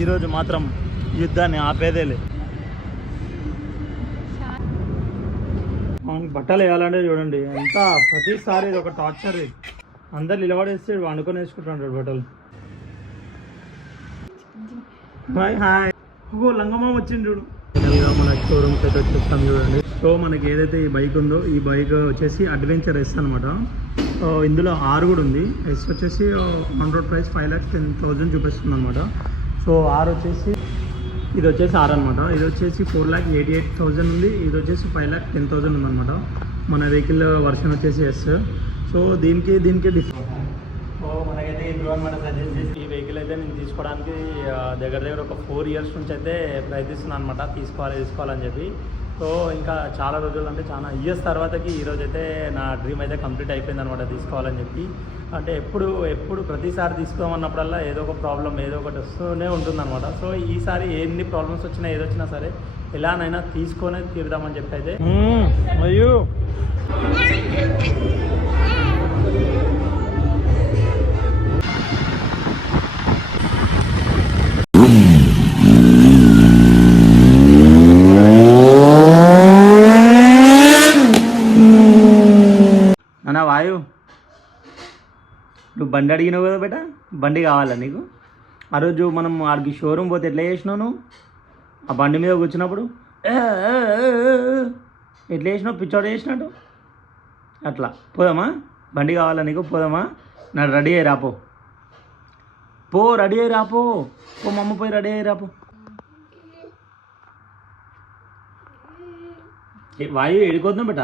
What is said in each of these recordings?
ఈరోజు మాత్రం యుద్ధాన్ని ఆపేదేలే. మనకి బట్టలు వేయాలంటే చూడండి ఎంత ప్రతిసారి ఇది ఒక టార్చర్. అందరు నిలబడేస్తే వండుకొని వేసుకుంటాడు బట్టలు. హాయ్ హాయ్ లంగమ్మ వచ్చింది చూడు. మన షోరూమ్కి అయితే వచ్చేస్తాం చూడండి. సో మనకి ఏదైతే ఈ బైక్ ఉందో ఈ బైక్ వచ్చేసి అడ్వెంచర్ ఎస్ అనమాట. ఇందులో ఆర్ కూడా ఉంది. ఎస్ వచ్చేసి ఆన్ రోడ్ ప్రైస్ 5,10,000 చూపిస్తుంది అనమాట. సో ఆర్ వచ్చేసి ఇది వచ్చేసి ఆర్ అనమాట. ఇది వచ్చేసి 4,88,000 ఉంది. ఇది వచ్చేసి 5,10,000 ఉందన్నమాట. మన వెహికల్ వర్షన్ వచ్చేసి ఎస్. సో దీనికి డిఫరెంట్. సో మనకైతే ఇందులో అనమాట సజెస్ట్ చేసి ఈ వెహికల్ అయితే నేను తీసుకోవడానికి దగ్గర ఒక 4 years నుంచి అయితే ప్రయత్నిస్తున్నాను అనమాట. తీసుకోవాలని చెప్పి. సో ఇంకా చాలా రోజులు అంటే చాలా ఇయర్స్ తర్వాతకి ఈరోజు అయితే నా డ్రీమ్ అయితే కంప్లీట్ అయిపోయింది అనమాట తీసుకోవాలని చెప్పి. అంటే ఎప్పుడు ప్రతిసారి తీసుకోమన్నప్పుడల్లా ఏదో ఒక ప్రాబ్లం ఏదో ఒకటి వస్తూనే ఉంటుందన్నమాట. సో ఈసారి ఎన్ని ప్రాబ్లమ్స్ వచ్చినా ఏదొచ్చినా సరే ఎలానైనా తీసుకొని తీరుదామని చెప్పి అయితే అయ్యో అన్నా వాయు, నువ్వు బండి అడిగినావు కదా బేట, బండి కావాలా నీకు? ఆ రోజు మనం ఆడికి షోరూమ్ పోతే ఎట్లా చేసినావు నువ్వు? ఆ బండి మీద కూర్చున్నప్పుడు ఎట్లా చేసినావు? పిచ్చోడు చేసినట్టు అట్లా. పోదామా? బండి కావాలా నీకు? పోదామా? నా రెడీ అయ్యి రాపో. రెడీ అయ్యి రాపో. మా అమ్మ పోయి రెడీ అయ్యి రాపో. వాయు ఏడిపోతున్నావు బేట?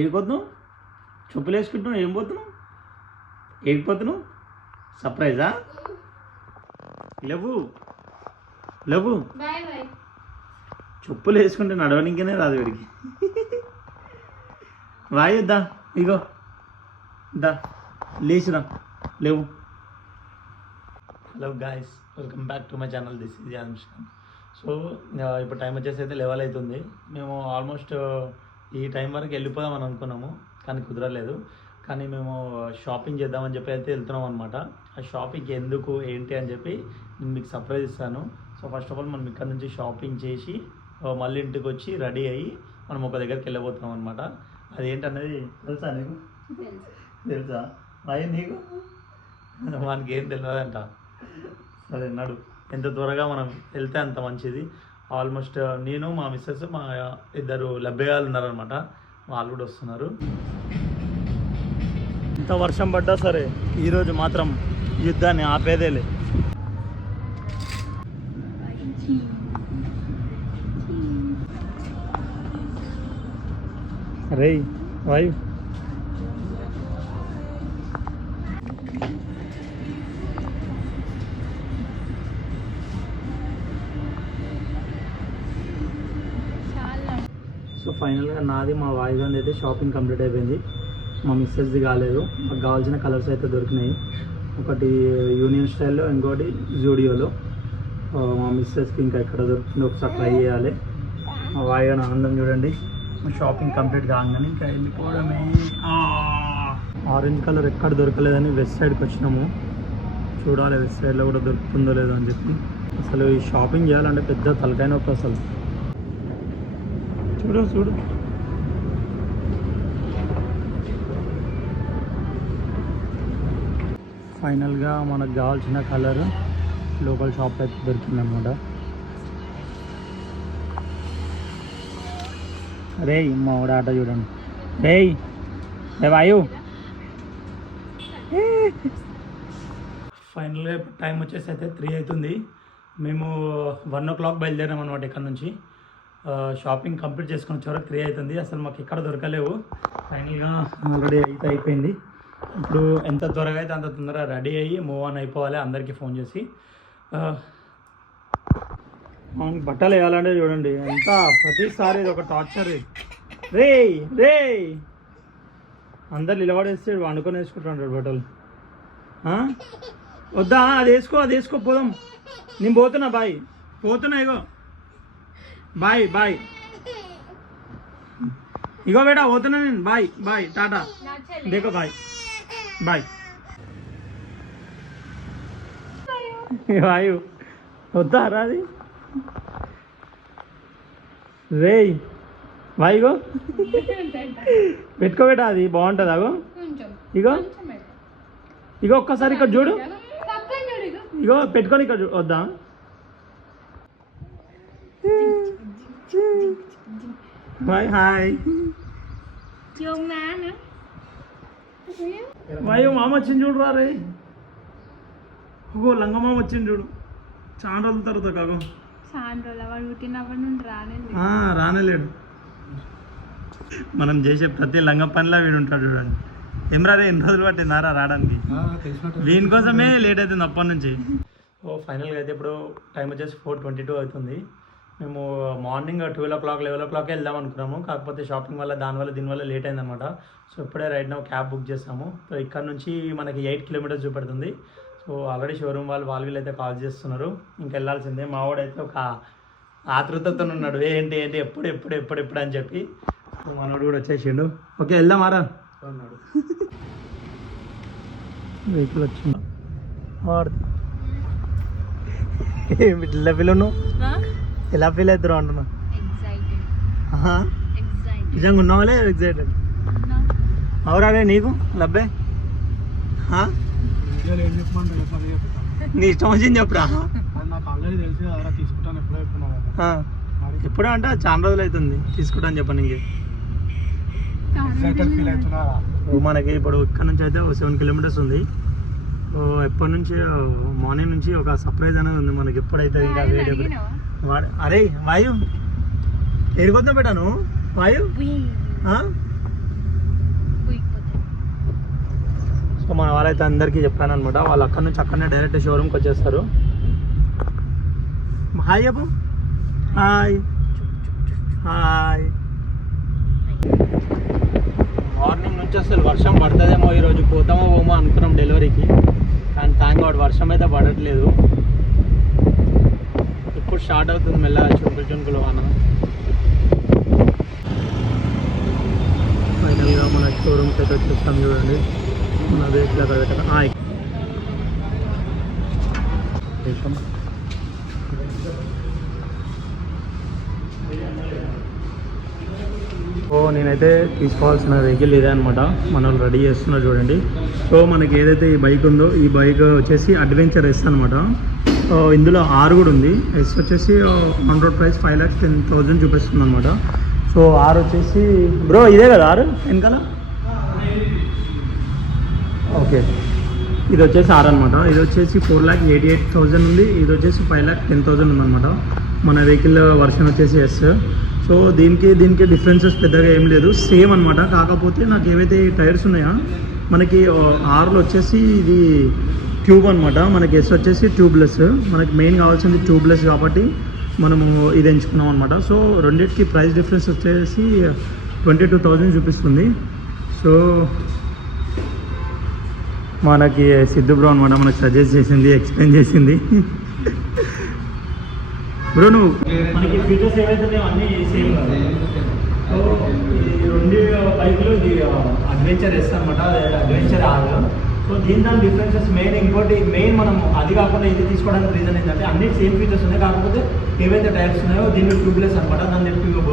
ఏడిపోతున్నావు? చెప్పులు వేసుకుంటున్నావు? ఏం పోతున్నావు? ఏడిపోతున్నావు? సర్ప్రైజా? లేవు చెప్పులు వేసుకుంటే నడవనికనే రాదు వీడికి. వాయు దా, ఇగో దా, లేచిరా, లేవు. Hello guys, welcome back to my channel. This is Yadav. So ఇప్పుడు టైం వచ్చేసి అయితే 11 అవుతుంది. మేము ఆల్మోస్ట్ ఈ టైం వరకు వెళ్ళిపోదామని అనుకున్నాము, కానీ కుదరలేదు. కానీ మేము షాపింగ్ చేద్దామని చెప్పి అయితే వెళ్తున్నాం అనమాట. ఆ షాపింగ్కి ఎందుకు ఏంటి అని చెప్పి నేను మీకు సర్ప్రైజ్ ఇస్తాను. సో ఫస్ట్ ఆఫ్ ఆల్ మనం ఇక్కడ నుంచి షాపింగ్ చేసి మళ్ళీ ఇంటికి వచ్చి రెడీ అయ్యి మనం ఒక దగ్గరికి వెళ్ళబోతున్నాం అనమాట. అదేంటనేది తెలుసా నీకు? తెలుసా మరి నీకు? మనకి ఏం తెలియదంట. సరే నడు, ఎంత త్వరగా మనం వెళ్తే అంత మంచిది. ఆల్మోస్ట్ నేను, మా మిస్సెస్, మా 2 లబ్బేగాలు ఉన్నారనమాట. వాళ్ళు కూడా వస్తున్నారు. ఎంత వర్షం పడ్డా సరే ఈరోజు మాత్రం యుద్ధాన్ని ఆపేదేలే. రే వాయు, సో ఫైనల్గా నాది మా వాయుగాంది అయితే షాపింగ్ కంప్లీట్ అయిపోయింది. మా మిస్సెస్ది కాలేదు. మాకు కావాల్సిన కలర్స్ అయితే దొరికినాయి. ఒకటి యూనియన్ స్టైల్లో, ఇంకోటి జూడియోలో. మా మిస్సెస్కి ఇంకా ఎక్కడ దొరుకుతుందో ఒకసారి ట్రై చేయాలి. మా వాయుగాని ఆనందం చూడండి. మా షాపింగ్ కంప్లీట్ కాగానే ఇంకా వెళ్ళిపోవడమే. ఆరెంజ్ కలర్ ఎక్కడ దొరకలేదని వెస్ట్ సైడ్కి వచ్చినాము. చూడాలి వెస్ట్ సైడ్లో కూడా దొరుకుతుందో లేదో అని చెప్పి. అసలు ఈ షాపింగ్ చేయాలంటే పెద్ద తలకాయ నొప్పి అసలు. చూడు ఫైనల్గా మనకు కావాల్సిన కలర్ లోకల్ షాప్ అయితే దొరికిందనమాట. రే మా వాడు ఆట చూడండి. రే వాయు. ఫైనల్గా టైం వచ్చేసి అయితే 3 అవుతుంది. మేము 1 o'clock బయలుదేరాం అనమాట ఇక్కడ నుంచి. షాపింగ్ కంప్లీట్ చేసుకొని వచ్చేవరకు 3 అవుతుంది. అసలు మాకు ఎక్కడ దొరకలేవు. ఫైనల్గా ఆల్రెడీ అయిపోయింది. ఇప్పుడు ఎంత త్వరగా అయితే అంత తొందరగా రెడీ అయ్యి మూవ్ ఆన్ అయిపోవాలి. అందరికీ ఫోన్ చేసి మనకి బట్టలు వేయాలంటే చూడండి ఎంత ప్రతిసారి ఇది ఒక టార్చర్. రే అందరు నిలబడేస్తే వండుకొని వేసుకుంటాడు బట్టలు. వద్దా? అది వేసుకో పోదాం. నేను పోతున్నా ఇగో బాయ్ ఇగో బేటా పోతున్నా నేను. బాయ్ టాటా. దేకో బాయ్. వాయు వద్దారా అది రే వాయిగో పెట్టుకోబెట్టా అది బాగుంటుంది అగో ఇగో ఇగో ఒక్కసారి ఇక్కడ చూడు ఇగో పెట్టుకొని ఇక్కడ వద్దా హాయ్ హాయ్ వాయో మామ వచ్చింది చూడు రే లంగమామ వచ్చింది చూడు చాలా రోజుల తర్వాత కాకు రానేలేడు మనం చేసే ప్రతి లంగ పనిలా వీడు ఉంటాడు చూడండి ఏం రే ఎన్ని రోజులు పట్టిందారా రావడానికి వీని కోసమే లేట్ అవుతుంది అప్పటి నుంచి ఫైనల్గా అయితే ఇప్పుడు టైం వచ్చేసి 4:22 అవుతుంది మేము మార్నింగ్ 12 o'clock 11 o'clock వెళ్దాం అనుకున్నాము కాకపోతే షాపింగ్ వల్ల దీనివల్ల లేట్ అయిందనమాట సో ఇప్పుడే రైట్ నా క్యాబ్ బుక్ చేసాము సో ఇక్కడ నుంచి మనకి 8 kilometers చూపెడుతుంది సో ఆల్రెడీ షోరూమ్ వాళ్ళు వీళ్ళైతే కాల్ చేస్తున్నారు ఇంకా వెళ్ళాల్సిందే మా వాడైతే ఒక ఆతృతతో ఉన్నాడు ఏంటి ఎప్పుడు అని చెప్పి సో మనోడు కూడా వచ్చేసిండు ఓకే వెళ్దామారా అన్నాడు వెహికల్ వచ్చింది ఇలా పిల్లను ఎలా ఫీల్ అవుతారు అంటున్నా నిజంగా ఉన్నావాలే ఎగ్జైటెడ్ అవురాడే నీకు లబ్బే నీ ఇష్టం వచ్చింది చెప్పురా ఎప్పుడా అంటే చాలా రోజులు అవుతుంది తీసుకుంటాను చెప్పండి ఇంకే మనకి ఇప్పుడు ఇక్కడ నుంచి అయితే 7 kilometers ఉంది ఎప్పటి నుంచి మార్నింగ్ నుంచి ఒక సర్ప్రైజ్ అనేది ఉంది మనకి ఎప్పుడైతే ఇంకా వేడి అరే వాయు ఎరిగొద్దా పెట్టాను వాయు సో మన వాళ్ళైతే అందరికీ చెప్పాను అనమాట వాళ్ళు అక్కడ నుంచి అక్కడనే డైరెక్ట్ షోరూమ్కి వచ్చేస్తారు హాయ్ చెప్పు హాయ్ హాయ్ మార్నింగ్ నుంచి అసలు వర్షం పడుతుందేమో ఈరోజు పోతామో పోమో అనుకున్నాం డెలివరీకి కానీ థ్యాంక్ గాడ్ వర్షం అయితే పడట్లేదు ఇప్పుడు స్టార్ట్ అవుతుంది మెల్లగా చుంకులు వాన ఫైనల్గా మన షోరూమ్కి అయితే వచ్చేస్తాం చూడండి మన వెహికల్ అక్కడ పెట్టాను సో నేనైతే తీసుకోవాల్సిన వెహికల్ ఇదే అనమాట మనం రెడీ చేస్తున్నారు చూడండి సో మనకి ఏదైతే ఈ బైక్ ఉందో ఈ బైక్ వచ్చేసి అడ్వెంచర్ ఎస్ అనమాట ఇందులో 6 కూడా ఉంది ఎస్ వచ్చేసి ఆన్ రోడ్ ప్రైస్ 5,10,000 చూపిస్తుంది అనమాట సో 6 వచ్చేసి బ్రో ఇదే కదా 6 వెనకాల ఓకే ఇది వచ్చేసి 6 అనమాట ఇది వచ్చేసి 4,88,000 ఉంది ఇది వచ్చేసి 5,10,000 ఉందన్నమాట మన వెహికల్ వర్షన్ వచ్చేసి ఎస్ సో దీనికి డిఫరెన్సెస్ పెద్దగా ఏం లేదు సేమ్ అనమాట కాకపోతే నాకు ఏవైతే టైర్స్ ఉన్నాయో మనకి 6లో వచ్చేసి ఇది ట్యూబ్ అనమాట మనకి ఎస్ వచ్చేసి ట్యూబ్లెస్ మనకి మెయిన్ కావాల్సింది ట్యూబ్లెస్ కాబట్టి మనము ఇది ఎంచుకున్నాం అనమాట సో రెండింటికి ప్రైస్ డిఫరెన్స్ వచ్చేసి 22,000 చూపిస్తుంది సో మనకి సిద్ధు బ్రో అనమాట మనకు సజెస్ట్ చేసింది ఎక్స్ప్లెయిన్ చేసింది బ్రో నువ్వు మనకి ఫీచర్స్ ఏవైతే అన్నీ సేమ్ సో ఈ 2 బైకులు ఇది అడ్వెంచర్ ఎస్ అనమాట అడ్వెంచర్ 6 సో దాని డిఫరెన్సెస్ ఇంకోటి మెయిన్ మనం అది కాకుండా ఇది తీసుకోవడానికి రీజన్ ఏంటంటే అన్ని సేమ్ ఫీచర్స్ ఉన్నాయి కాకపోతే ఏవైతే టైర్స్ ఉన్నాయో దీన్ని ట్యూబ్లెస్ అనమాట దాన్ని ట్యూబ్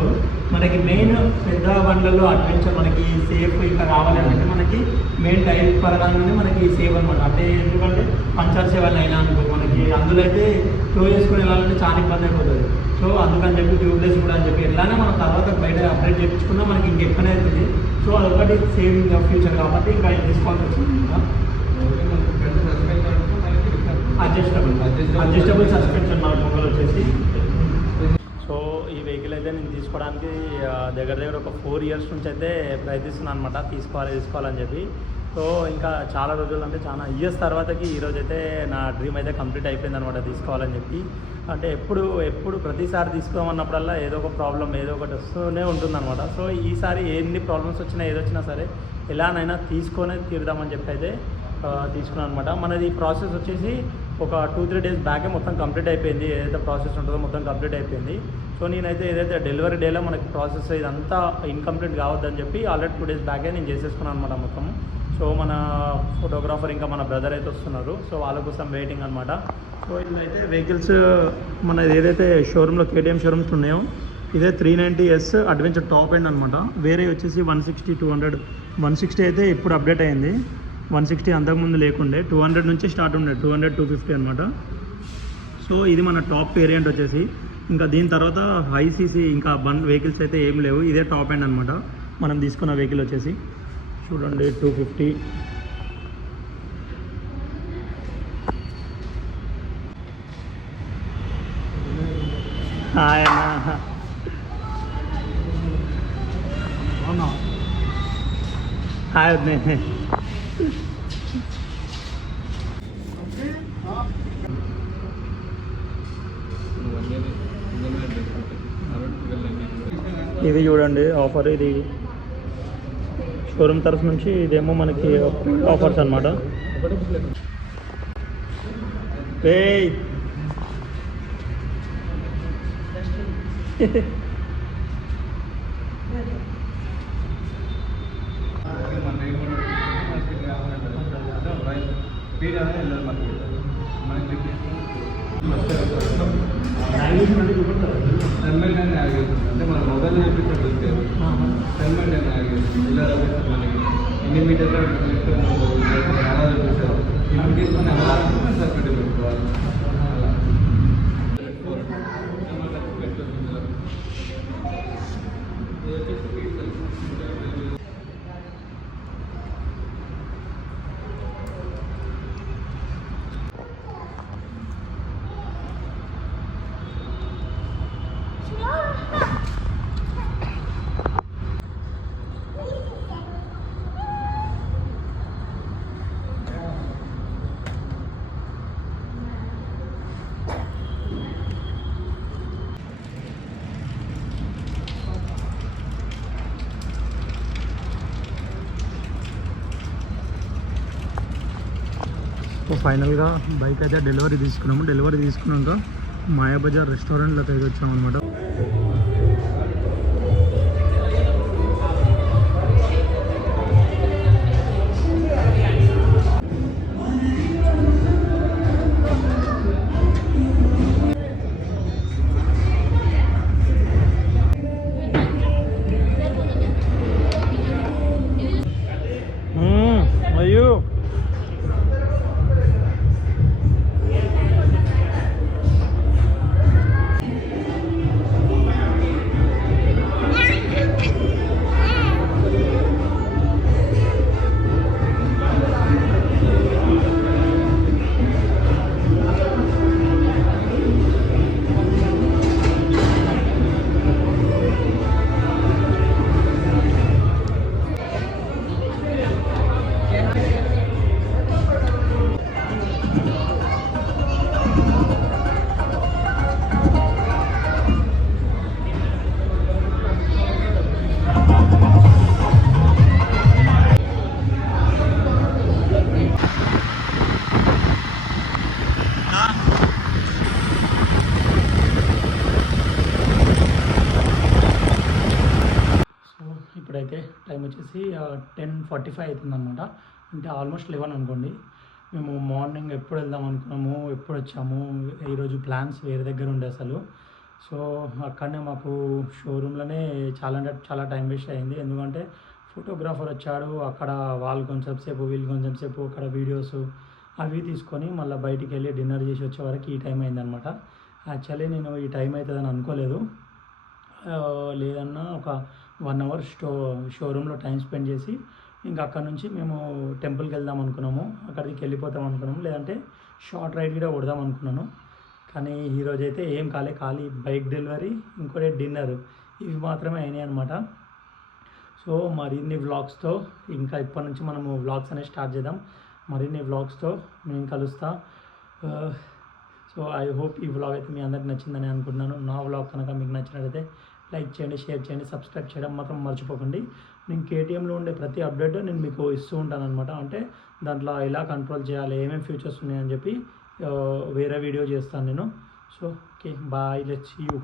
మనకి మెయిన్ పెద్ద బండ్లలో అడ్వెంచర్ మనకి సేఫ్ ఇంకా కావాలంటే మనకి మెయిన్ టైర్ పరగానే మనకి సేఫ్ అనమాట అంటే ఎందుకంటే పంచర్ సేవలు అయినా అనుకో మనకి అందులో అయితే టో చేసుకుని వెళ్ళాలంటే చాలా ఇబ్బంది అయిపోతుంది సో అందుకని చెప్పి ట్యూబ్లెస్ కూడా అని చెప్పి ఎట్లానే మనం తర్వాత బయట అప్డేట్ చేయించుకున్నా మనకి ఇంకెక్కువ అవుతుంది సో అదొకటి సేమ్ ఫ్యూచర్ కాబట్టి ఇంకా తీసుకోవాల్సి వచ్చింది అడ్జస్టబుల్ సస్పెన్షన్ మన మొబైల్ వచ్చేసి సో ఈ వెహికల్ అయితే నేను తీసుకోవడానికి దగ్గర ఒక 4 years నుంచి అయితే ప్రయత్నిస్తున్నాను అనమాట తీసుకోవాలని చెప్పి సో ఇంకా చాలా రోజులు అంటే చాలా ఇయర్స్ తర్వాతకి ఈరోజు అయితే నా డ్రీమ్ అయితే కంప్లీట్ అయిపోయింది అనమాట తీసుకోవాలని చెప్పి అంటే ఎప్పుడు ప్రతిసారి తీసుకోమన్నప్పుడల్లా ఏదో ఒక ప్రాబ్లం ఏదో ఒకటి వస్తూనే ఉంటుందన్నమాట సో ఈసారి ఎన్ని ప్రాబ్లమ్స్ వచ్చినా ఏదొచ్చినా సరే ఎలానైనా తీసుకొని తీరుదామని చెప్పి అయితే తీసుకున్నాను అనమాట మనది ప్రాసెస్ వచ్చేసి ఒక 2-3 days బ్యాకే మొత్తం కంప్లీట్ అయిపోయింది ఏదైతే ప్రాసెస్ ఉంటుందో మొత్తం కంప్లీట్ అయిపోయింది సో నేనైతే ఏదైతే డెలివరీ డేలో మనకి ప్రాసెస్ ఇదంతా ఇన్కంప్లీట్ కావద్దని చెప్పి ఆల్రెడీ 2 days బ్యాకే నేను చేసేసుకున్నాను అనమాట మొత్తం సో మన ఫోటోగ్రాఫర్ ఇంకా మన బ్రదర్ అయితే వస్తున్నారు సో వాళ్ళ కోసం వెయిటింగ్ అనమాట సో సో ఇదైతే వెహికల్స్ మన ఏదైతే షోరూంలో కేటీఎం షోరూమ్స్ ఉన్నాయో ఇదే 390S అడ్వెంచర్ టాప్ ఎండ్ అనమాట. వేరే వచ్చేసి 160, 200. 160 అయితే ఇప్పుడు అప్డేట్ అయింది. 160 అంతకుముందు లేకుండే. 200 నుంచి స్టార్ట్ ఉండే, 200, 250 అనమాట. సో ఇది మన టాప్ వేరియంట్ వచ్చేసి. ఇంకా దీని తర్వాత హై సీసీ ఇంకా వెహికల్స్ అయితే ఏం లేవు. ఇదే టాప్ ఎండ్ అనమాట. మనం తీసుకున్న వెహికల్ వచ్చేసి చూడండి 250. హాయ్ అన్న. హాయ్ వద్దే. ఇది చూడండి ఆఫర్. ఇది షోరూమ్ తరఫు నుంచి ఇదేమో మనకి ఆఫర్స్ అనమాట. అంటే మన మొబైల్ చూపించే ఎన్ని మీటర్లు ఎలా చూపిస్తారు ఇప్పుడు తీసుకొని ఎలా సర్క్యూట్ పెట్టుకోవాలి. సో ఫైనల్గా బైక్ అయితే డెలివరీ తీసుకున్నాము. డెలివరీ తీసుకున్నాక మాయాబజార్ రెస్టారెంట్లోకి అయితే వచ్చామన్నమాట. అయ్యో ఇప్పుడైతే టైం వచ్చేసి 10:45 అవుతుందన్నమాట. అంటే ఆల్మోస్ట్ 11 అనుకోండి. మేము మార్నింగ్ ఎప్పుడు వెళ్దాం అనుకున్నాము, ఎప్పుడు వచ్చాము. ఈరోజు ప్లాన్స్ వేరే దగ్గర ఉండే అసలు. సో అక్కడనే మాకు షోరూంలోనే చాలా టైం వేస్ట్ అయింది. ఎందుకంటే ఫోటోగ్రాఫర్ వచ్చాడు, అక్కడ వాళ్ళు కొంచెం సేపు వీళ్ళు కొంచెం సేపు అక్కడ వీడియోస్ అవి తీసుకొని మళ్ళీ బయటికి వెళ్ళి డిన్నర్ చేసి వచ్చే వరకు ఈ టైం అయిందనమాట. యాక్చువల్లీ నేను ఈ టైం అవుతుందని అనుకోలేదు. లేదన్నా ఒక 1 అవర్ షోరూంలో టైం స్పెండ్ చేసి ఇంకా అక్కడ నుంచి మేము టెంపుల్కి వెళ్దాం అనుకున్నాము, అక్కడికి వెళ్ళిపోతాం అనుకున్నాము. లేదంటే షార్ట్ రైడ్ కూడా కొడదాం అనుకున్నాను. కానీ ఈరోజు అయితే ఏం ఖాళీ బైక్ డెలివరీ, ఇంకోటి డిన్నర్, ఇవి మాత్రమే అయినాయి అనమాట. సో మరిన్ని వ్లాగ్స్తో ఇంకా ఇప్పటి నుంచి మనము వ్లాగ్స్ అనేవి స్టార్ట్ చేద్దాం. మరిన్ని వ్లాగ్స్తో నేను కలుస్తా. సో ఐ హోప్ ఈ వ్లాగ్ అయితే మీ అందరికి నచ్చిందని అనుకుంటున్నాను. నా వ్లాగ్ కనుక మీకు నచ్చినట్లయితే లైక్ చేయండి, షేర్ చేయండి, సబ్స్క్రైబ్ చేయడం మాత్రం మర్చిపోకండి. నేను కేటీఎంలో ఉండే ప్రతి అప్డేట్ నేను మీకు ఇస్తూ ఉంటాను అనమాట. అంటే దాంట్లో ఎలా కంట్రోల్ చేయాలి, ఏమేమి ఫ్యూచర్స్ ఉన్నాయని చెప్పి వేరే వీడియో చేస్తాను నేను. So okay, bye, let's see you.